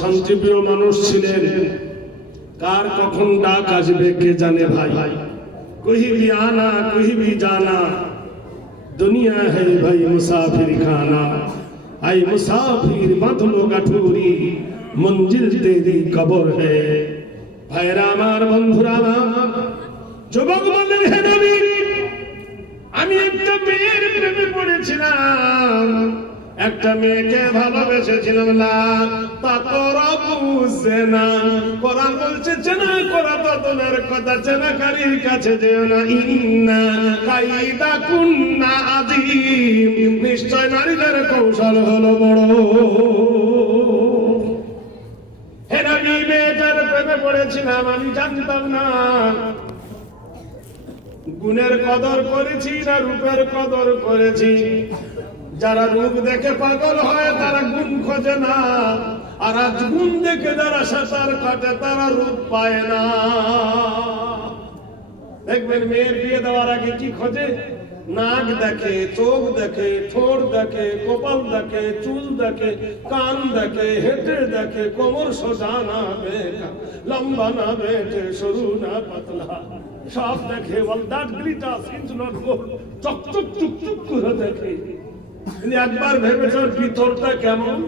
শান্তিপ্রিয় মানুষ ছিলেন। কার কখন ডাক আসবে কে জানে ভাই। কহি ভি আনা কহি ভি জানা, দুনিয়া है भाई मुसाफिर खाना। आई मुसाफिर मत लो गठूरी, मंजिल तेरी कब्र है। ভাইরা আমার, বন্ধুরা আমার, যুবক বললেন, হে নবী, আমি একটা মেয়ের প্রেমে পড়েছিলাম, একটা মেয়েকে ভালোবেসেছিলাম। না তাকরাবু জিনা, কোরআন বলছে চেনা করা তো দূরের কথা, চেনাকারীর কাছে যেও না। ইন্না কাইদাকুন্না আযীম, নিশ্চয় নারীদের কৌশল হলো বড়। হে নবী, মেয়েটার প্রেমে পড়েছিলাম, আমি জানতাম না গুণের কদর করেছি না রূপের কদর করেছি। যারা রূপ দেখে পাগল হয় তারা গুণ খোঁজে না, আর আজ গুণ দেখে যারা সাঁতার কাটে তারা রূপ পায় না। দেখবেন মেয়ের বিয়ে দেওয়ার আগে কি খোঁজে? নাক দেখে, চোখ দেখে, ঠোঁট দেখে, কপাল দেখে, চুল দেখে, কান দেখে, হেঁটে দেখে, কোমর সোজা না বেঁকা, লম্বা না বেঁটে, সরু না পাতলা, সব দেখে। All that glitters is not gold, চকচক চুকচুক করে দেখে। একবার ভেবেছ ভিতরটা কেমন?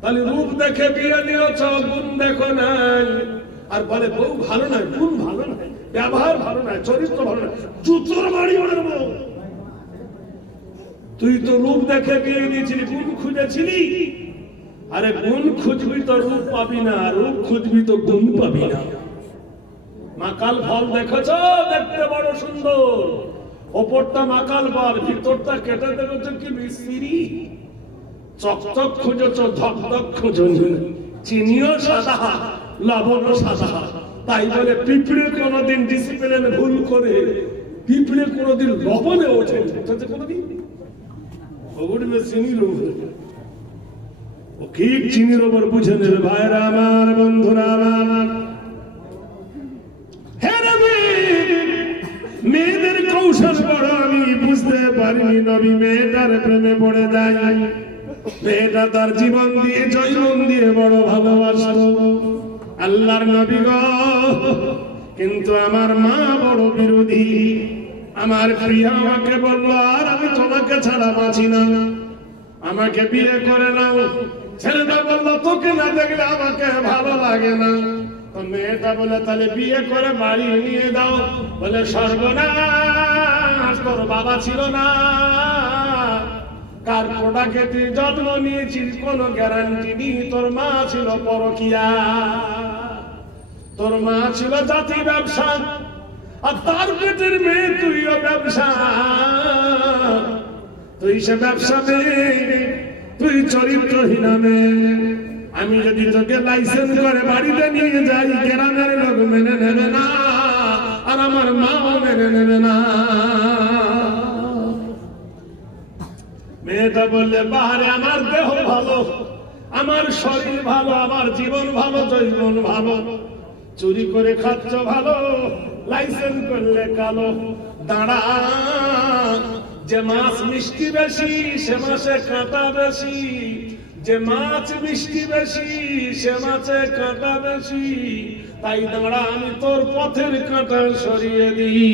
তাহলে রূপ দেখে বিয়ে দিয়েছ, গুণ দেখো নাই। আর বলে বউ ভালো নয়, গুণ ভালো নয়, ব্যবহার ভালো নয়, চরিত্র ভালো নয়, জুতোর বাড়ি ওড়াবো। তুই তো রূপ দেখে বিয়ে দিয়েছিলি, গুণ খুঁজেছিলি। আরে গুণ খুঁজবি তো রূপ পাবি না, রূপ খুঁজবি তো গুণ পাবি না। মাকাল ফল দেখেছ, দেখতে বড় সুন্দর, ওপরটা মাকাল ফল, ভিতরটা কেটে দেখেছ কি বিশ্রী। চকচক খুঁজেছ, ধকধক খোঁজনি, চিনিও সাদা, লবণও সাদা। তাই বলে পিঁপড়ে কোনোদিন ডিসিপ্লিনে ভুল করে, পিঁপড়ে কোনোদিন লবণে ওঠে কোনোদিন উঠবে চিনির উপরে। ও কি চিনির উপর বুঝে নেবে। ভাইরা আমার, বন্ধুরা আমার, মেয়েদের কৌশল বড় আমি বুঝতে পারিনি। নবী মেয়েটার প্রেমে পড়ে যায়। মেয়েটা তার জীবন দিয়ে, জৈবন দিয়ে বড় ভালোবাসতো আল্লাহর নবী গো। কিন্তু আমার মা বড় বিরোধী। আমার প্রিয়া আমাকে বলল, আর আমি তোমাকে ছাড়া বাঁচি না, আমাকে বিয়ে করে নাও। ছেলেটা বলল, তোকে না দেখলে আমাকে ভালো লাগে না। তো মেয়েটা বলে, তাহলে বিয়ে করে বাড়ি নিয়ে দাও। বলে, সর্বনাশ, তোর বাবা ছিল না, কার প্রোডাকে তুই যত্ন নিয়েছিস কোনো গ্যারান্টি নেই। তোর মা ছিল পরকিয়া, তোর মা ছিল জাতি ব্যবসা, আর তার পেটের মেয়ে তুইও ব্যবসা। তুই সে ব্যবসা মেয়ে, তুই চরিত্রহীন মেয়ে। আমি যদি তোকে লাইসেন্স করে বাড়িতে নিয়ে যাই, গ্রামের লোক মেনে নেবে না, আর আমার মাও মেনে নেবে না। মেয়েটা বললে, বাহারে আমার দেহ ভালো, আমার শরীর ভালো, আমার জীবন ভালো, জৈবন ভালো, চুরি করে খাচ্ছ ভালো, লাইসেন্স করলে কালো। দাঁড়া, যে মাছ মিষ্টি বেশি সে মাছে কাঁটা বেশি, যে মাছ মিষ্টি বেশি সে মাছে কাঁটা বেশি। তাই দাঁড়া, আমি তোর পথের কাঁটা সরিয়ে দিই।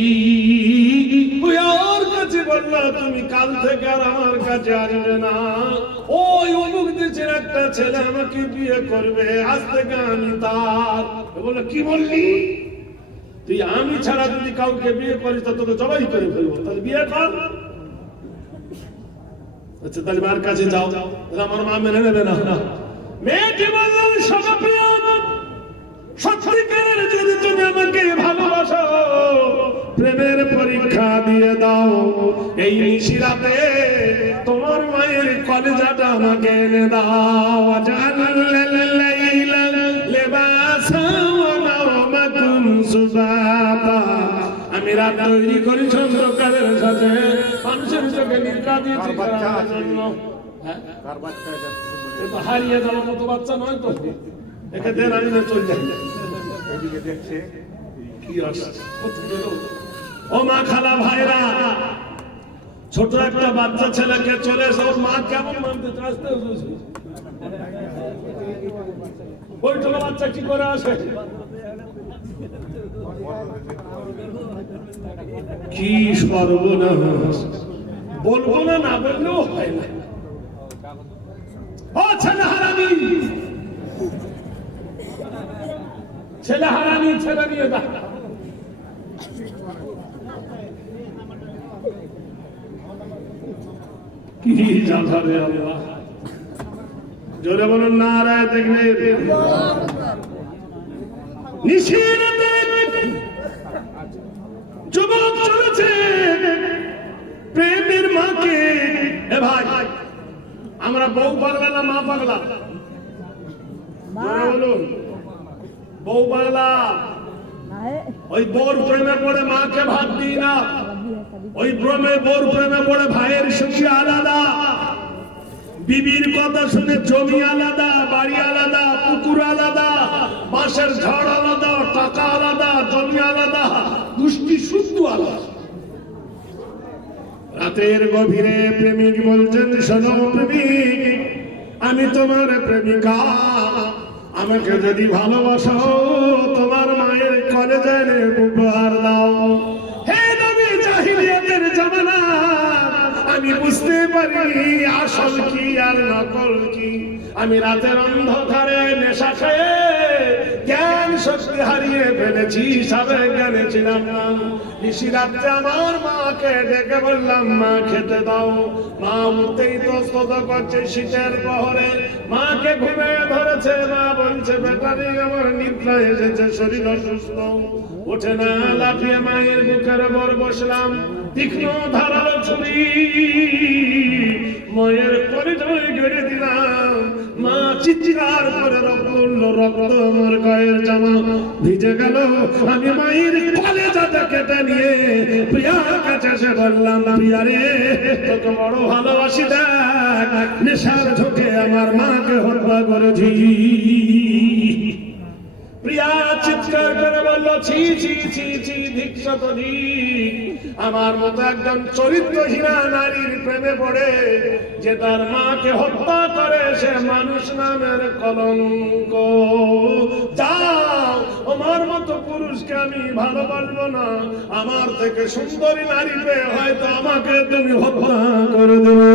ওর কাছে বলল, তুমি কাল থেকে আর আমার কাছে আসবে না। ওই অমুক দেশের একটা ছেলে আমাকে বিয়ে করবে, আজ থেকে আমি তার। বললো, কি বললি? তুই আমি ছাড়া যদি কাউকে বিয়ে করিস তো তোকে জবাই করে ফেলবো, তাহলে বিয়ে কর। আচ্ছা, তাহলে মার কাছে যাও। আমার মা মেনে নেবে না। মেয়েটি বললেন, সত্যপ্রিয়, সত্যিকারের যদি তুমি আমাকে ভালোবাসো, প্রেমের পরীক্ষা দিয়ে দাও। এই নিশিরাতে তোমার মায়ের কলেজাটা আমাকে এনে দাও। আমি রাত তৈরি করি চন্দ্রকারের সাথে, মানুষের চোখে নির্কা দিয়েছি জন্য। হারিয়ে যাওয়ার মতো বাচ্চা নয় তো, একে দেন, আমি না চলে যাই। ও মা, খালা, ভাইরা, ছোট একটা বাচ্চা ছেলেকে চলে এসে ওর মা কেমন মানতে চাচ্ছে, ওই ছোট বাচ্চা কি করে আসে? কি সর্বনাশ! বলবো না, না বললেও হয় না। ও ছেলে হারামি, ছেলে হারামি, ছেলে নিয়ে যা। কি জাধারে আল্লাহ! জোরে বলুন নারায়ে তাকবীর। যুবক চলেছে প্রেমের মাকে। এ ভাই, আমরা বউ পাগলা না মা পাগলা? বলুন, বউ পাগলা। ওই বোর প্রেমে পড়ে মাকে ভাত দিই না, ওই বোর প্রেমে পড়ে ভাইয়ের সঙ্গে আলাদা, বিবির কথা শুনে জমি আলাদা, বাড়ি আলাদা, পুকুর আলাদা, বাঁশের ঝড় আলাদা, টাকা আলাদা, জমি আলাদা, গোষ্ঠী শুদ্ধ আলাদা। রাতের গভীরে প্রেমিক বলছেন, শোনো প্রেমিক, আমি তোমার প্রেমিকা, আমাকে যদি ভালোবাসো তোমার মায়ের কলেজের উপহার দাও। হে নবী, জাহিলিয়াতের জামানা আমি বুঝতে পারিনি আসল কি আর নকল কি। আমি রাতের অন্ধকারে নেশা খেয়ে জ্ঞান শক্তি হারিয়ে ফেলেছি, সাবেক জ্ঞানে ছিলাম না। নিশি রাত্রে আমার মাকে ডেকে বললাম, মা খেতে দাও। মা উঠতেই তস্তত করছে শীতের প্রহরে, মাকে ঘুমিয়ে ধরেছে। মা বলছে, বেটারি আমার নিদ্রা এসেছে, শরীর অসুস্থ, ওঠে না। লাফিয়ে মায়ের বুকের উপর বসলাম, তীক্ষ্ণ ধারালো ছুরি মায়ের কলিজায় গেড়ে দিলাম। মা চিৎকার করে রক্ত আমার গায়ের জামা ভিজে গেল। আমি মায়ের কলিজাটা কেটে নিয়ে প্রিয়ার কাছে এসে বললাম, প্রিয়া রে, তোকে বড় ভালোবাসি, দেখ নেশার ঝোঁকে আমার মাকে হত্যা করেছি। প্রিয়া চিৎকার করে বলল, ছি ছি ছি ছি, ধিক্কার ধিক। আমার মতো একজন চরিত্রহীনা নারীর প্রেমে পড়ে যে তার মাকে হত্যা করে, সে মানুষ নামের কলঙ্ক। যাও, আমার মতো পুরুষকে আমি ভালোবাসবো না। আমার থেকে সুন্দরী নারী পেয়ে হয়তো আমাকে তুমি হত্যা করে দেবে।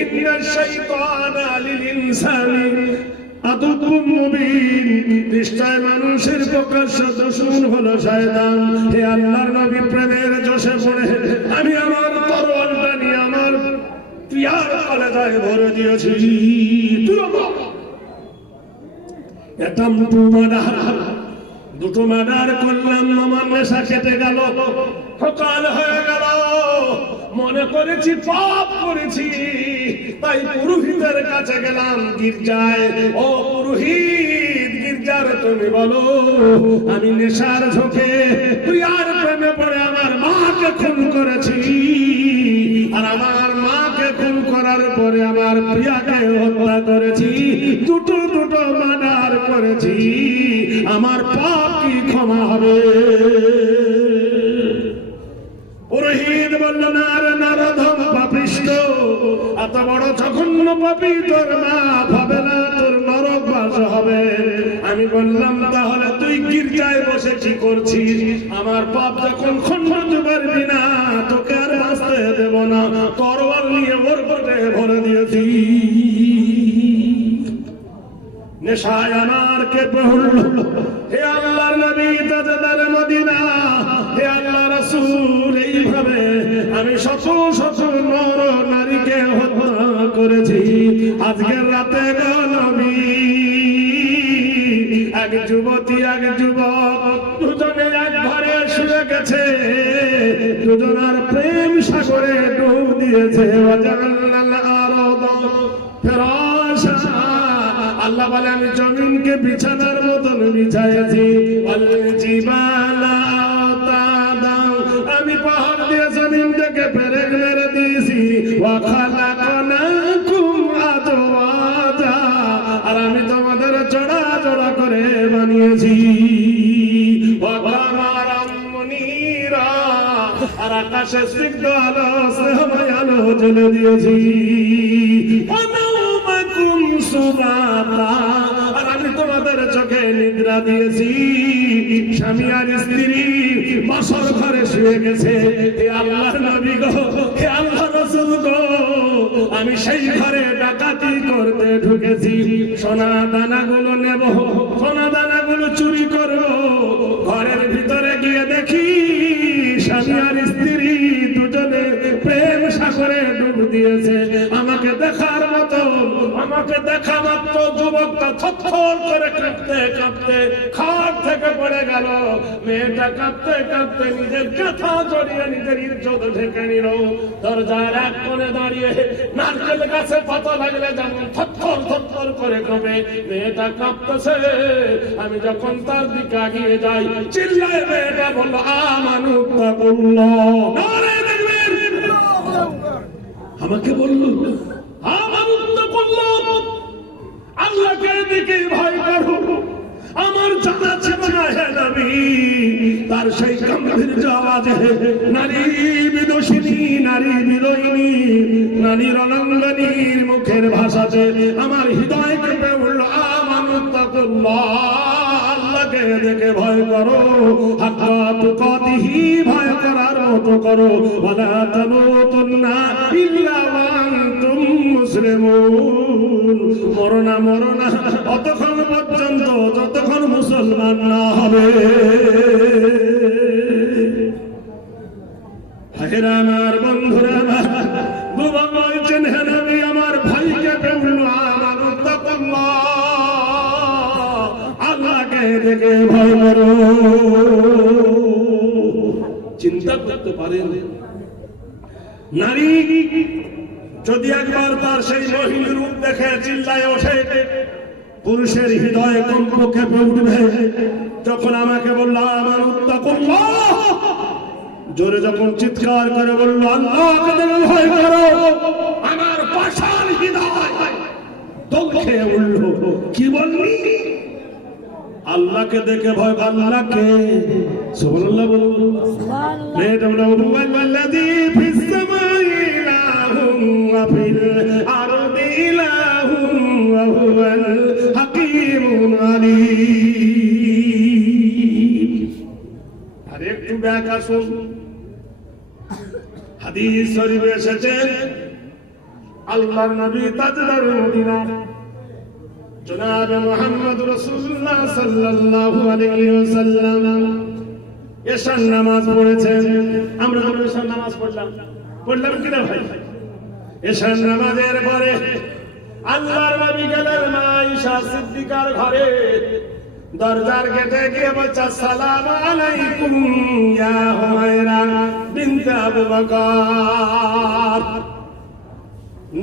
ইন্নাশ শাইতানা লিল ইনসানি আদুকুম মুবিন, নিশ্চয় মানুষের প্রকাশ্য দুশমন হলো শয়তান। হে আল্লাহর নবী, প্রেমের জোশে পড়ে আমি আমার তরোয়ালটা নিয়ে আমার প্রিয়ার কলেজায় ভরে দিয়েছি। এটা দুটো মার্ডার করলাম, আমার নেশা কেটে গেল, সকাল হয়ে গেল। মনে করেছি পাপ করেছি, তাই পুরোহিতের কাছে গেলাম গির্জায়। ও পুরোহিত, গির্জার তুমি বলো, আমি নেশার ঝোঁকে প্রিয়ার প্রেমে পড়ে আমার মাকে খুন করেছি, আর আমার মাকে খুন করার পরে আমার প্রিয়াকে হত্যা করেছি। দুটো মার্ডার করেছি, আমার পাপ কি ক্ষমা হবে? পুরোহিত বলল, না রে নরধম পাপিষ্ঠ, এত বড় জঘন্য পাপী তোর মাপ হবে না, তোর নরক বাস হবে। আমি বললাম, তাহলে তুই গির্জায় বসে কি করছিস? আমার পাপ যখন খণ্ডন পারবি না, তোকে আর বাঁচতে দেব না। তরোয়াল নিয়ে ওর পেটে ভরে দিয়েছি। নেশায় আমার কেঁপে উঠল। হে আল্লাহর নবী, তাজদার মদিনা, হে আল্লাহ রাসূল, এইভাবে আমি শত শত নর নারীকে হত্যা করেছি। আজকের রাতে গো নবী, এক যুবতী এক যুবক দুজনে এক ঘরে শুয়ে গেছে, দুজনার প্রেম সাগরে ডুব দিয়েছে। আল্লাহ বলে, আমি জমিনকে বিছানার মতন বিছাইছি। আমি পাহাড় দিয়ে জমিন থেকে পেরেক মেরে দিয়েছি। আর আমি তোমাদের জোড়া জোড়া করে বানিয়েছি। আর আকাশে স্নিগ্ধ আলো, স্নেহময় আলো জ্বলে দিয়েছি। সুবাতা নিদ্রা দিয়েছি, স্বামী আর স্ত্রী বাসর ঘরে শুয়ে গেছে। হে আল্লাহর নবী গো, হে আল্লাহর রাসূল গো, আমি সেই ঘরে ডাকাতি করতে ঢুকেছি। সোনা দানাগুলো নেব, সোনা দানাগুলো চুরি করব। ঘরের ভিতরে গিয়ে দেখি স্বামী আর স্ত্রী দুজনে প্রেম সাগরে ডুব দিয়েছে। আমাকে দেখার মতো, আমাকে দেখা মাত্র যুবকটা থরথর করে কাঁপতে কাঁপতে খাট থেকে পড়ে গেল। মেয়েটা কাঁপতে কাঁপতে নিজের কাঁথা জড়িয়ে নিজের ইজ্জত ঢেকে নিল। দরজার এক কোণে দাঁড়িয়ে নারকেল গাছে পাতা লাগলে যেমন থরথর থরথর করে কাঁপে, মেয়েটা কাঁপতেছে। আমি যখন তার দিকে এগিয়ে যাই, চিল্লায় মেয়েটা বলল, আমানুত্তাকুল্লাহ। নারে তাকবীর! আমাকে বলল, আমানুত্তাকুল্লাহ, আল্লাহকে দেখে ভয় করো। আমার জানা ছিল না হে নবী, তার সেই গম্ভীর আওয়াজে নারী বিদুষিনী, নারী বিদয়িনী, নারী রণাঙ্গনীর মুখের ভাষাতে আমার হৃদয় কেঁপে উঠল। আমানুত্তাকুল্লাহ, আল্লাহকে দেখে ভয় করো। হাক্কা তুকাতিহি, ভয় করার মতো করো। ওয়ালা তামুতুন্না ইল্লা ওয়া আনতুম মুসলিমুন। মরনা মরনা অতক্ষণ পর্যন্ত যতক্ষণ মুসলমান না হবে। ভাইরা আমার, বন্ধুরা আমার, বাবা বলছেন, হে নবী, আমার ভাইকে বলল, আমানুত্তাকুল্লাহ, আল্লাহকে দেখে ভয় করো। চিন্তা করতে পারেন, নারী যদি একবার তার সেই মহিলা রূপ দেখে চিল্লায় ওঠে, পুরুষের হৃদয় কম্প কেঁপে উঠবে। যখন আমাকে বলল আমানুত্তাকুল্লাহ, জোরে যখন চিৎকার করে বলল, আল্লাহকে দেখে ভয় করো, আমার পাষাণ হৃদয় দোল খেয়ে উঠল। কি বললি? আল্লাহকে দেখে ভয়, আল্লাহকে। সুবহানাল্লাহ বলুন। মেয়েটা বলল, হুয়াল্লাযী ফিস সামাই ইলাহুম ওয়া ফিল আরদি ইলাহুম ওয়া হুয়াল হাকীমুল আলীম। আর একটু ব্যাখ্যা শুন। হাদিস শরীফে এসেছে, আল্লাহর নবী তাজদার মদিনা জনাব মুহাম্মদ রাসূলুল্লাহ সাল্লাল্লাহু আলাইহি ওয়াসাল্লাম এশার নামাজ পড়েছেন। আমরা এশার নামাজ পড়লাম কিনা ভাই? এশার নামাজের পরে আল্লাহর নবী গেলেন মা আয়েশা সিদ্দিকার ঘরে। দরজার গেটে গিয়ে বলছে, আসসালামু আলাইকুম ইয়া হুমায়রা বিনতে আবু বকর।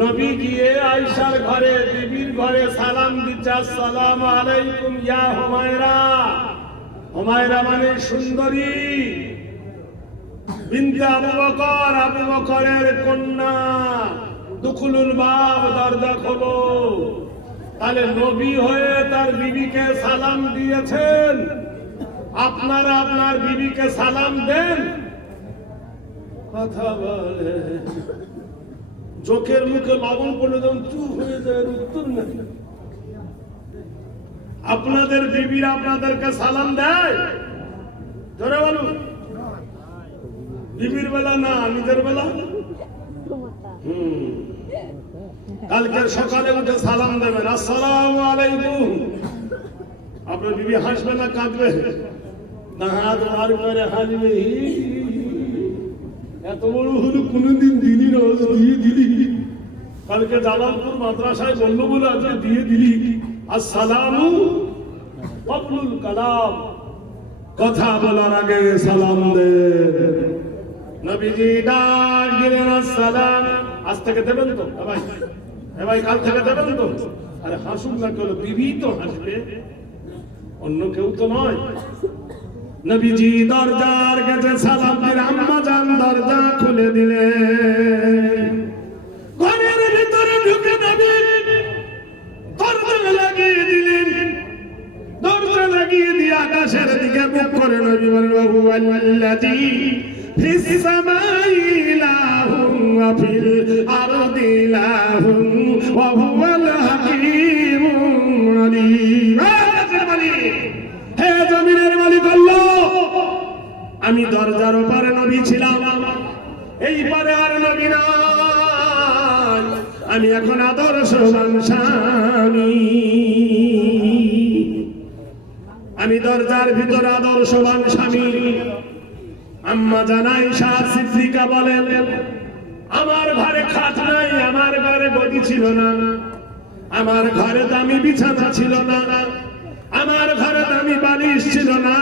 নবী গিয়ে আয়েশার ঘরে, বিবির ঘরে সালাম দিচ্ছে, আসসালামু আলাইকুম ইয়া হুমায়রা। হুমায়রা মানে সুন্দরী, বিনতে আবু বকর, আবু বকরের কন্যা। দুখুলুল বাব, দরজা খোলো। তাহলে নবী হয়ে তার বিবিকে সালাম দিয়েছেন। আপনারা আপনার বিবিকে সালাম দেন? কথা বলে, চোখের মুখে লবণ পড়লে যখন চুপ হয়ে যায়, উত্তর নেই। আপনাদের বিবিরা আপনাদেরকে সালাম দেয়? জোরে বলুন। বিবির বেলা না, নিজের বেলা। কালকের সকালে উঠে সালাম দেবেন, আসসালামু আলাইকুম। আপনার বিবি হাসবে না কাঁদবে? না, হাত বার করে হাসবে। এত বড় হলো কোনদিন দিলি না, দিয়ে দিলি। কালকে জালালপুর মাদ্রাসায় বললো বলে আজকে দিয়ে দিলি। আসসালামু কবলুল কালাম, কথা বলার আগে সালাম দে। নবীজি ডাক দিলেন, আসসালাম। আজ থেকে দেবেন তো ভাই? ভাই কাল থেকে দেবেন তো? আরে হাসুক না কেন, বিবি তো হাসবে, অন্য কেউ তো নয়। নবীজি দরজার কাছে সালাম দিলেন, আম্মা জান দরজা খুলে দিলেন। ঘরের ভিতরে ঢুকে নবী দরজা লাগিয়ে দিলেন। দরজা লাগিয়ে দিয়ে আকাশের দিকে মুখ করে নবী বললেন, হুয়াল্লাযী ফিস সামাই ইলাহুম ওয়া ফিল আরদি ইলাহুম ওয়া হুয়াল হাকীমুল আলীম। আমি এখন আদর্শবান স্বামী, আমি দরজার ভিতর আদর্শবান স্বামী। আম্মা জান আয়েশা সিদ্দিকা বলেন, আমার ঘরে খাট নাই, আমার ঘরে গদি ছিল না, আমার ঘরে দামি বিছানা ছিল না, আমার ঘরে দামি বালিশ ছিল না,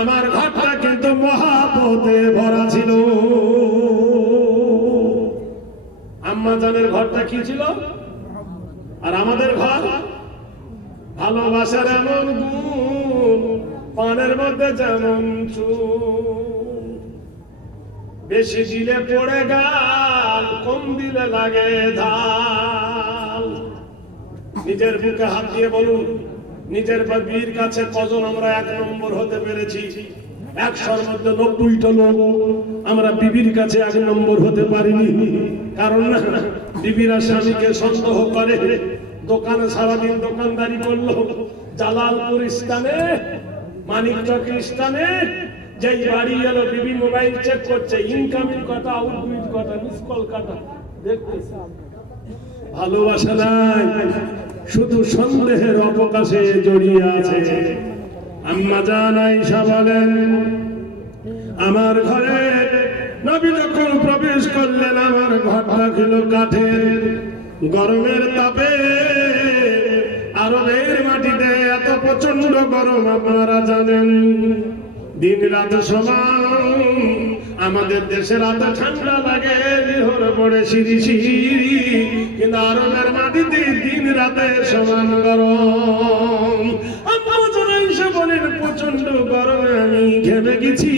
আমার ঘরটা কিন্তু মহাব্বতে ভরা ছিল। আম্মা জানের ঘরটা কি ছিল আর আমাদের ঘর? ভালোবাসার এমন গুণ, পানের মধ্যে যেমন চুন, বেশি দিলে পড়ে গাল, কম দিলে লাগে ধাল। নিজের বুকে হাত দিয়ে বলুন, নিজের বীর কাছে কজন আমরা 1 নম্বর হতে পেরেছি? 100-র মধ্যে 90টা লোক আমরা বিবির কাছে 1 নম্বর হতে পারিনি। কারণ না, বিবিরা স্বামীকে সন্দেহ করে। দোকানে সারাদিন দোকানদারি করলো, জালালপুর স্থানে, মানিকচক স্থানে, যেই বাড়ি এলো বিবি মোবাইল চেক করছে, ইনকামিং কটা, আউটগোয়িং কটা, মিস কল কটা দেখতেছে। ভালোবাসা নাই, শুধু সন্দেহের অবকাশে জড়িয়ে আছে। আম্মা জান আয়েশা বলেন, আমার ঘরে নবী যখন প্রবেশ করলেন, আমার ঘরটা ছিল কাঠের। গরমের তাপে আরবের মাটিতে এত প্রচন্ড গরম আপনারা জানেন। দিন রাত সমান, আমাদের দেশে রাতে ঠান্ডা লাগে, লিহর পড়ে শিরিশিরি, কিন্তু আরবের মাটিতে দিন রাতে সমান গরম। বলেন, প্রচন্ড গরমে আমি ঘেমে গেছি।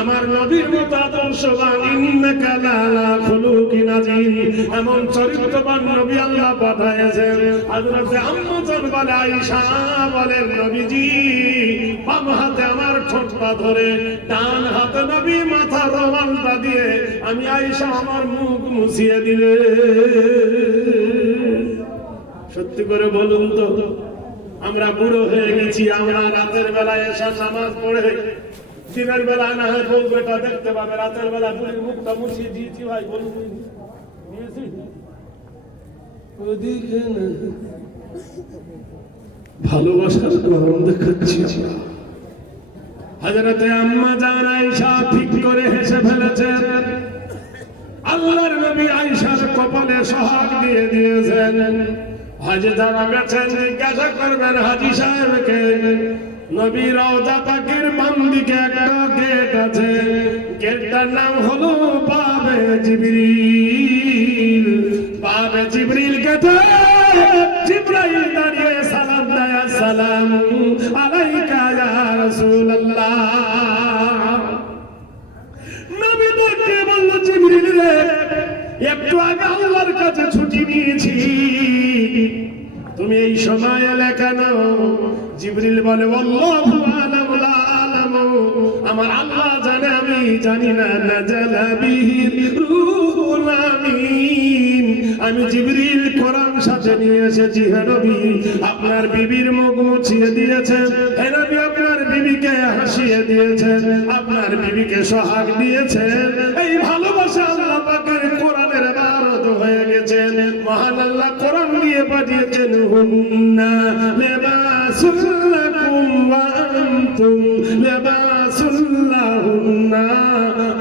আমার নবীর মতো আদর্শবান, ইন্নাকা লাআলা খুলুকিন আযীম, এমন চরিত্রবান নবী আল্লাহ পাঠায়েছেন। হযরত আম্মা জান বলে, আয়েশা বলেন, নবীজি বাম হাতে আমার ঠোঁটটা ধরে, ডান হাতে নবী মাথা রুমালটা দিয়ে আমি আয়েশা আমার মুখ মুছিয়ে দিলে। সত্যি করে বলুন তো, আমরা বুড়ো হয়ে গেছি, আমরা রাতের বেলায় এসে নামাজ পড়ে, দিনের বেলায় না হয় বউ বেটা দেখতে পাবে, রাতের বেলা বুড়ির মুখটা মুছিয়ে দিয়েছি। ভাই বলুন, ভালোবাসার গরম দেখাচ্ছি। হযরত আম্মা জান আয়েশা ঠিক করে হেসে ফেলেছেন। আল্লাহর নবী আয়েশার কপালে সোহাগ দিয়ে দিয়েছেন। হাজি যারা গেছেন জিজ্ঞাসা করবেন হাজি সাহেবকে, নবী রওজা পাকের বাম দিকে একটা গেট আছে, গেটটার নাম হলো বাবে জিবরিল। বাবে জিবরিল গেটে জিবরাইল দাঁড়িয়ে সালাম দেয়, আসসালামু আলাইকা ইয়া রাসূলুল্লাহ। নবী দেখে বলল, জিবরিল রে, একটু আগে আল্লাহর কাছে ছুটি নিয়েছি, তুমি এই সময় এলে কেন? জিবরিল বলে, আল্লাহু আ'লামু লা আ'লামু, আমার আল্লাহ জানে, আমি জানি না। নাযালা বিহির রূহুল আমিন, আমি জিবরিল কোরআন সাথে নিয়ে এসেছি। হে নবী, আপনার বিবির মুখ মুছিয়ে দিয়েছেন, হে নবী আপনার বিবিকে হাসিয়ে দিয়েছেন, আপনার বিবিকে সোহাগ দিয়েছেন। এই ভালোবাসা আল্লাহ পাকের কোরআনের ইবাদত হয়ে গেছেন। মহান আল্লাহ কোরআন দিয়ে পাঠিয়েছেন, হুন্না লিবাসুল লাকুম ওয়া আনতুম লিবাসুল লাহুন্না।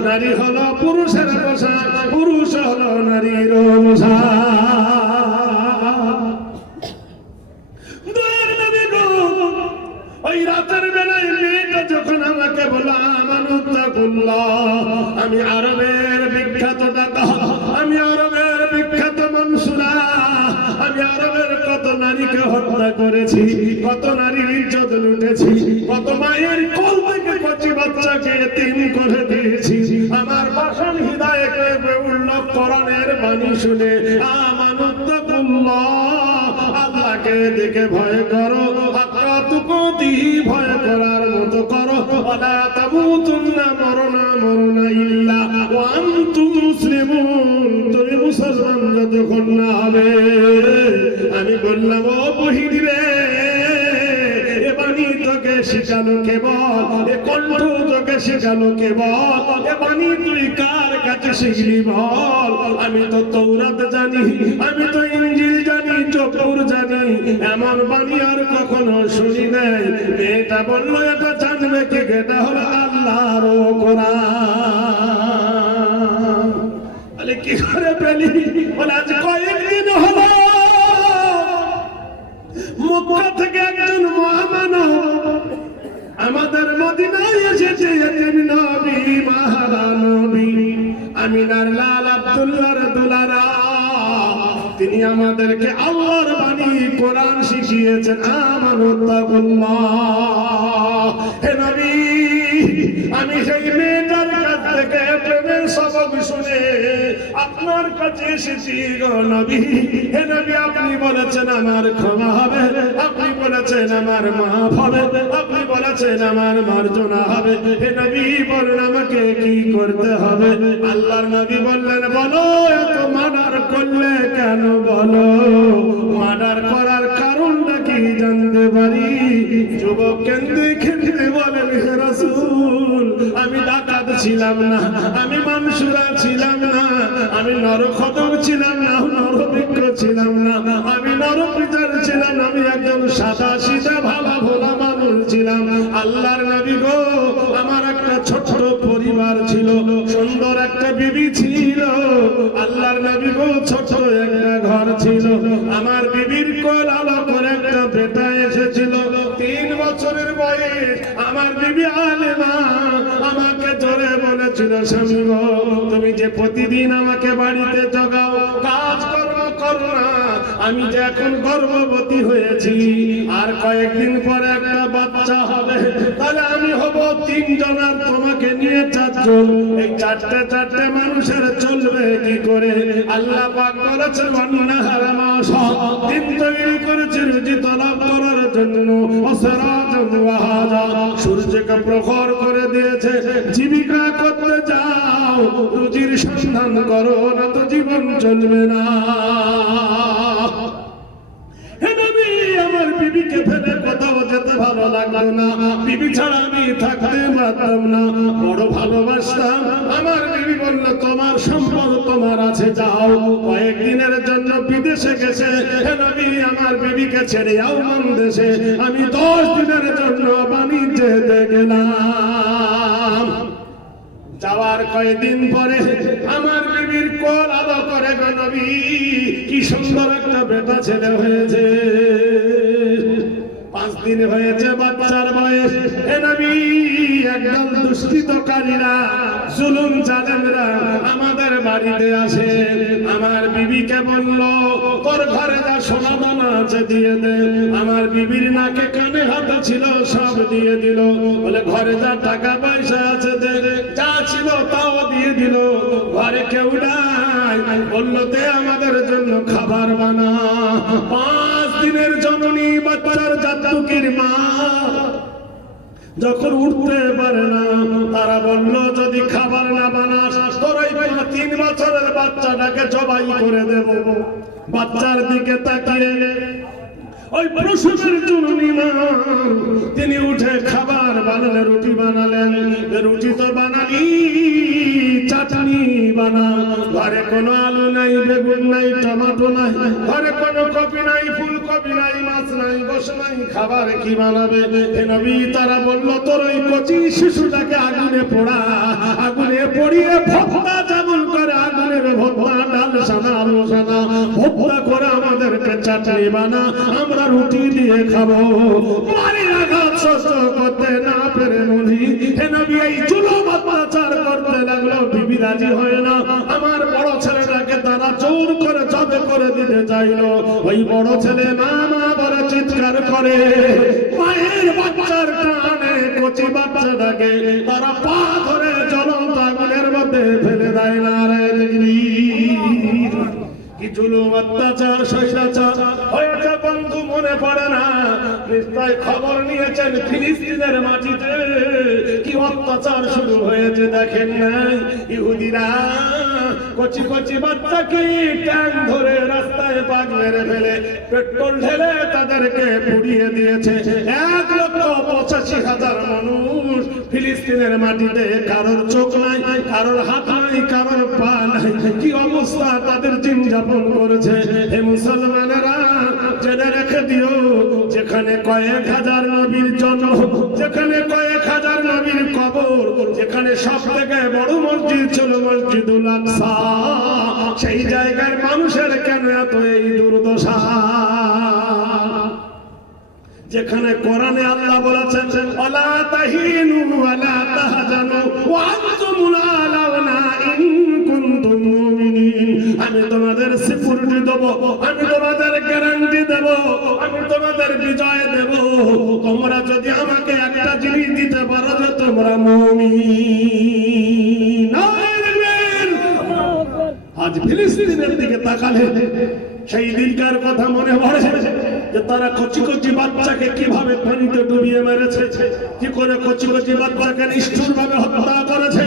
নারী হলো পুরুষের পোশাক, পুরুষ হলো নারীর পোশাক। ওই রাতের বেলায় মেয়েটা যখন আমাকে বলল, আমি আরবের বিখ্যাত দাতা, আমি আরবের বিখ্যাত মনসুরা, আমি আরবের কত নারীকে হত্যা করেছি, কত নারীর ইজ্জত লুটেছি, কত মায়ের কোল থেকে কচি বাচ্চাকে এতিম করে দিয়েছি। আমার ভাষণ হৃদয়কে উঠল কোরআনের বাণী শুনে, আমানুত্তাকুল্লাহ, আল্লাহকে দেখে ভয় করো, হাক্কাতুকুতি ভয় করার মতো করো, ওয়ালা তামুতুন্না, মরনা ইল্লা ওয়া আনতুম মুসলিমুন, তুমি মুসলমান যতক্ষণ না হবে। আমি বললাম, ও বহিনী রে, এ বাণী তো তোকে শিখালো কে বল, এ কণ্ঠ তোকে শিখালো কে বল, এ বাণী তুই কার কাছে শিখলি বল। আমি তো তৌরাত জানি, আমি তো ইনজিল জানি, জবুর জানি, এমন বাণী আর কখনো শুনি নাই। মেয়েটা বললো এটা জানবে কি, এটা হলো আল্লাহর কোরআন। বলে কি করে পেলি? বলে আজ কয়েকদিন হলো মক্কা থেকে একজন মহামানব আমাদের মদিনায় এসেছে, একজন নবী, মাহারা নবী, আমিনার লাল আব্দুল্লাহর দুলারা। তিনি আমাদেরকে আল্লাহর বাণী কোরআন শিখিয়েছেন। আমানুত্তাকুল্লাহ। হে নবী, আমি সেই মেয়েটার কাছ থেকে প্রেমের সবক শুনে আপনার কাছে এসেছি গো নবী। হে নবী, আপনি বলেছেন আমার ক্ষমা হবে, আপনি বলেছেন আমার মাফ হবে, আপনি বলেছেন আমার মার্জনা হবে। হে নবী, বলেন আমাকে কি করতে হবে? আল্লাহর নবী বললেন, বলো এত মার্ডার করলে কেন? বলো মার্ডার করার কারণটা কি জানতে পারি? যুবক কেন্দ্রে কেন্দ্রে বলেন, হে রাসূল, আমি ডাকাত ছিলাম না, আমি মানসুরা ছিলাম না, আমি নরখদক ছিলাম না, নরবৃক্ষ ছিলাম না, আমি নরপিতার ছিলাম না, আমি একজন সাদা সিধা ভালো ভোলা মানুষ ছিলাম। আল্লাহর নবী গো, আমার একটা ছোট্ট পরিবার ছিল, সুন্দর একটা বিবি ছিল। আল্লাহর নবী গো, ছোট একটা ঘর ছিল। আমার বিবির কোল আলো করে একটা বেটা এসেছিল, 3 বছরের বয়স। আমার বিবি আলেমা আমাকে জোরে বলেছিল, স্বামী গো, তুমি যে প্রতিদিন আমাকে বাড়িতে জগাও, কাজ কর্ম করো না, আমি যে এখন গর্ভবতী হয়েছি, আর কয়েকদিন পরে একটা বাচ্চা হবে, তাহলে আমি হব 3 জন, আর তোমাকে নিয়ে 4 জন। এই চারটে মানুষের চলবে কি করে? আল্লাহ পাক বলেছেন, ওয়ান্নাহারা মাশা, দিন তৈরি করেছে রুজি তলব করার জন্য, অসরাজাম ওয়াহাজা, সূর্যকে প্রখর করে দিয়েছে জীবিকা করতে যাও, রুজির সন্ধান করো, না তো জীবন চলবে না। হে নবী, আমার বিবিকে ফেলে কোথাও যেতে ভালো লাগলো না, বিবি ছাড়া আমি থাকতে পারতাম না, বড় ভালোবাসতাম। আমার বিবি বলল, তোমার সম্পদ তোমার আছে, যাও। কয়েকদিনের জন্য বিদেশে গেছে। হে নবী, আমার বিবিকে ছেড়ে ওমান দেশে আমি 10 দিনের জন্য বাণিজ্যে গেলাম। যাওয়ার কয়েকদিন পরে আমার বিবির কোল আলো করে, গো নবী, কি সুন্দর একটা বেটা ছেলে হয়েছে। 5 দিন হয়েছে বাচ্চার বয়স। হে নবী, একদল দুষ্কৃতকারীরা, জুলুম জালেমরা আমাদের বাড়িতে আসে। আমার বিবিকে বলল, তোর ঘরে যা সোনা দানা আছে দিয়ে দে। আমার বিবির নাকে কানে হাত ছিল, সব দিয়ে দিল। বলে ঘরে যা টাকা পয়সা আছে দে, যা ছিল তাও দিয়ে দিল। ঘরে কেউ নাই, বলল দে আমাদের জন্য খাবার বানা। 5 দিনের জননী বাচ্চার জাতকের মা যখন উঠতে পারে না, তারা বলল, যদি খাবার না বানাস, তোর ওই 3 বছরের বাচ্চাটাকে জবাই করে দেব। বাচ্চার দিকে তাকিয়ে ওই প্রসবের জননী মা, তিনি উঠে খাবার বানালেন, রুটি বানালেন। রুটি তো বানালি, চাটনি বানা। ঘরে কোনো আলু নাই, বেগুন নাই, টমেটো নাই, ঘরে কোনো কপি নাই, ফুলকপি নাই, মাছ নাই, গোশ নাই, খাবার কি বানাবে? হে নবী, তারা বলল, তোর ওই কচি শিশুটাকে আগুনে পোড়া, আগুনে পড়িয়ে ভর্তা যেমন করে, আগুনের ভর্তা, ডাল সানা, আলু সানা ভর্তা করে আমাদেরকে চাটনি বানা, আমরা রুটি দিয়ে খাবো। বাড়ির আঘাত সহ্য করতে না পেরে নদী, হে নবী, এই জুলুম অত্যাচার করতে লাগলো। বিবি রাজি হয় না। আমার বড় ছেলেটাকে তারা জোর করে জবে করে দিতে চাইলো। ওই বড় ছেলে মা মা বলে চিৎকার করে, মায়ের বাচ্চার কানে কচি বাচ্চাটাকে তারা পা ধরে জ্বলন্ত আগুনের মধ্যে ফেলে দেয়। না রে দেখবি কি জুলুম অত্যাচার স্বৈরাচার হয়েছে বন্ধু, মনে পড়ে না? নিশ্চয় খবর নিয়েছেন ফিলিস্তিনের মাটিতে কি অত্যাচার শুরু হয়েছে দেখেন নাই? ইহুদিরা কচি কচি বাচ্চাকে ট্যাং ধরে রাস্তায় পাক মেরে ফেলে পেট্রোল ঢেলে তাদেরকে পুড়িয়ে দিয়েছে। 1,85,000 মানুষ ফিলিস্তিনের মাটিতে, কারোর চোখ নাই, কারোর হাত নাই, কারোর পা নাই, কি অবস্থা তাদের দিন যাপন করেছে। হে মুসলমানেরা, জেনে রেখে দিও, যেখানে কয়েক হাজার নবীর জন্ম, যেখানে কয়েক হাজার নবীর কবর, যেখানে সব থেকে বড় মসজিদ ছিল মসজিদুল আকসা, সেই জায়গার মানুষের কেন এত এই দুর্দশা? যেখানে কোরআনে আল্লাহ বলেছেন ওয়ালা তাহিনু ওয়ালা তাহজানু ওয়া আনতুমুল আলাউনা ইন কুনতুম মুমিনিন। আমি তোমাদের সিকিউরিটি দেব, আমি তোমাদের গ্যারান্টি দেব, আমি তোমাদের বিজয় দেব, তোমরা যদি আমাকে একটা জিনিস দিতে পারো যে তোমরা মুমিন। আজ ফিলিস্তিনের দিকে তাকালে সেই দিনকার কথা মনে পড়ে যে তারা কচি কচি বাচ্চাকে কিভাবে পানিতে ডুবিয়ে মেরেছে, কি করে কচি কচি বাচ্চাকে নিষ্ঠুর ভাবে হত্যা করেছে,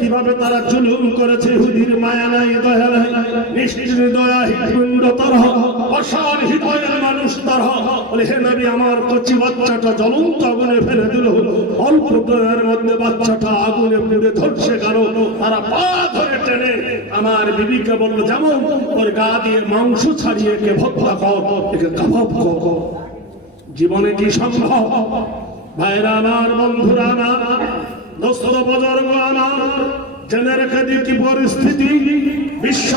কিভাবে তারা জুলুম করেছে। হুদির মায়া নাই, দয়া নাই, নিষ্ঠুর দয়া হিন্দু তরহ, অসার হৃদয়ের মানুষ তরহ। বলে হে নবী, আমার কচি বাচ্চাটা জ্বলন্ত আগুনে ফেলে দিল। অল্প দয়ার মধ্যে বাচ্চাটা আগুনে পুড়ে ধরছে গেল। তারা পা ধরে টেনে আমার বিবিকে বলল, যেমন ওর গা দিয়ে মাংস ছাড়িয়ে কে ভক্তা কর, একে কাবাব কর। জীবনে কি সম্ভব? ভাইরা আমার, বন্ধুরা আমার, দোস্ত বুজুর্গ আমার, জেনে রেখে দিই কি পরিস্থিতি বিশ্ব